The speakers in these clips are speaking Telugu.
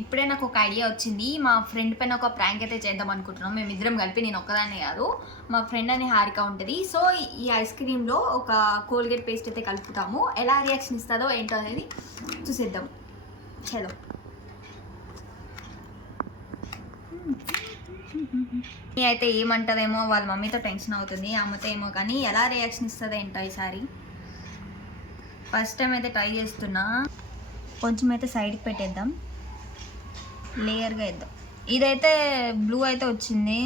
ఇప్పుడే నాకు ఒక ఐడియా వచ్చింది. మా ఫ్రెండ్ పైన ఒక ప్రాంక్ అయితే చేద్దాం అనుకుంటున్నాం. మేమిద్దరం కలిపి, నేను ఒక్కదాన్నే కాదు, మా ఫ్రెండ్ అని హారిక ఉంటుంది. సో ఈ ఐస్ క్రీమ్లో ఒక కోల్గేట్ పేస్ట్ అయితే కలుపుతాము. ఎలా రియాక్షన్ ఇస్తుందో ఏంటో అనేది చూసేద్దాం. చలో. అయితే ఏమంటుందేమో, వాళ్ళ మమ్మీతో టెన్షన్ అవుతుంది, అమ్మతో ఏమో, కానీ ఎలా రియాక్షన్ ఇస్తుందో ఏంటో ఈసారి. ఫస్ట్ టైం అయితే ట్రై చేస్తున్నా. కొంచెం అయితే సైడ్కి పెట్టేద్దాం, లేయర్గా వేద్దాం. ఇదైతే బ్లూ అయితే వచ్చింది.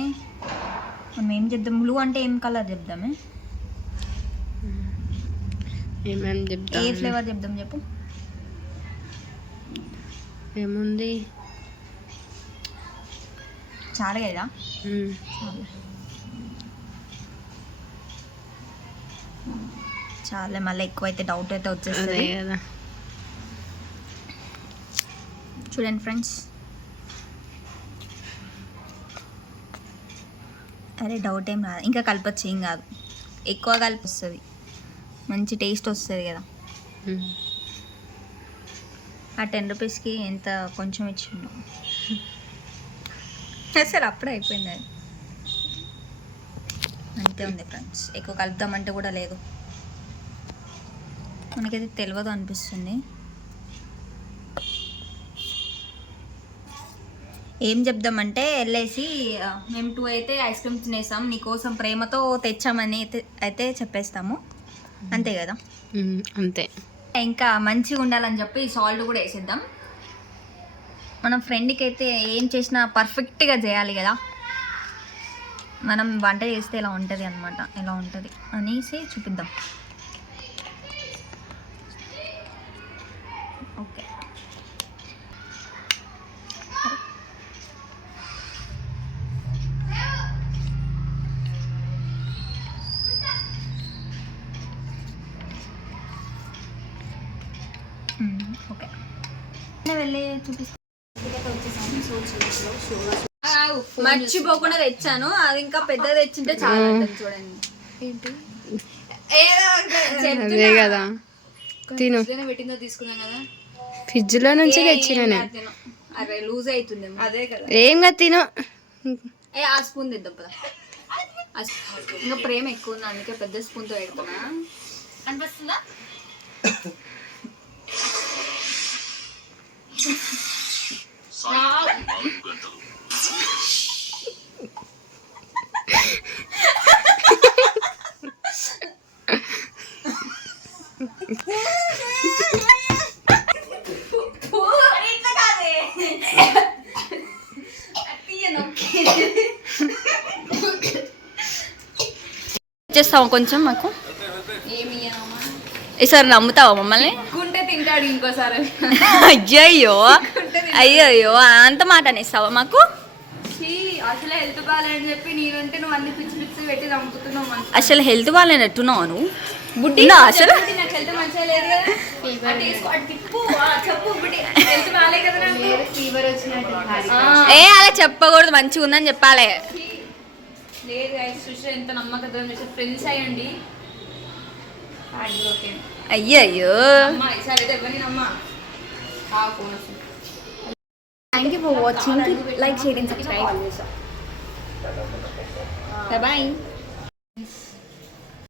మనం ఏం చెప్దాం? బ్లూ అంటే ఏం కలర్ చెప్దామే? ఏ ఫ్లేవర్ చెప్దాం చెప్పు. ఏముంది, చాలా కదా. చాలా మళ్ళీ ఎక్కువ అయితే డౌట్ అయితే వచ్చేస్తుంది కదా. చూడండి ఫ్రెండ్స్, అరే డౌట్ ఏం రాదు, ఇంకా కలపచ్చు, ఏం కాదు. ఎక్కువ కలిపి వస్తుంది, మంచి టేస్ట్ వస్తుంది కదా. ఆ 10 రూపీస్కి ఎంత కొంచెం ఇచ్చిండు అసలు, అప్పుడే అయిపోయింది అది. అంతే ఉంది ఫ్రెండ్స్, ఎక్కువ కలుపుదామంటే కూడా లేదు. మనకైతే తెలియదు అనిపిస్తుంది. ఏం చెప్దామంటే, వెళ్ళేసి మేము 2 అయితే ఐస్ క్రీమ్ తినేసాం, నీకోసం ప్రేమతో తెచ్చామని అయితే చెప్పేస్తాము. అంతే కదా. అంతే. ఇంకా మంచిగా ఉండాలని చెప్పి సాల్ట్ కూడా వేసేద్దాం. మనం ఫ్రెండ్కి అయితే ఏం చేసినా పర్ఫెక్ట్గా చేయాలి కదా. మనం వంట చేస్తే ఇలా ఉంటుంది అనమాట, ఇలా ఉంటుంది అనేసి చూపిద్దాం. ఓకే, ఓకే, వెళ్ళి చూపిస్తాను. మర్చిపోకుండా తెచ్చాను, అది ఇంకా పెద్ద తెచ్చింటే చాలా ఉంటుంది. చూడండి ఏంటి కదా, తిను. పెట్టిందో తీసుకున్నాం కదా, ఫ్రిడ్జ్ లో నుంచి తెచ్చినా. అరే లూజ్ అవుతుంది, అదే కదా. ఏం కదా, తిను. ఆ స్పూన్ తెద్దాం కదా, ఇంకా ప్రేమ ఎక్కువ ఉంది అందుకే పెద్ద స్పూన్ తో పెడుతున్నా. అనిపిస్తుందా? చేస్తావా కొంచెం మాకు? ఈసారి నమ్ముతావా మమ్మల్ని? గుంటే తింటాడు ఇంకోసారి. అయ్యయ్యో అయ్యయ్యో, అంత మాట అనేస్తావా మాకు? అసలు హెల్త్ బాగాలేదని చెప్పి నీరంటే నువ్వు అన్ని పిచ్చి పిచ్చి పెట్టి నమ్ముతున్నావు. అసలు హెల్త్ బాగాలేనట్టున్నావు నువ్వు. బుడ్డి అసలు నాకు హెల్త్ మంచిగా లేదు కదా. ఏ అలా చెప్పకూడదు, మంచిగా ఉందని చెప్పాలి. లేదు చూసి ఎంత నమ్మకం చేసే ఫ్రెండ్స్ అయ్యండి. అయ్యయ్యో, thank you for watching. Like, share and subscribe. Bye.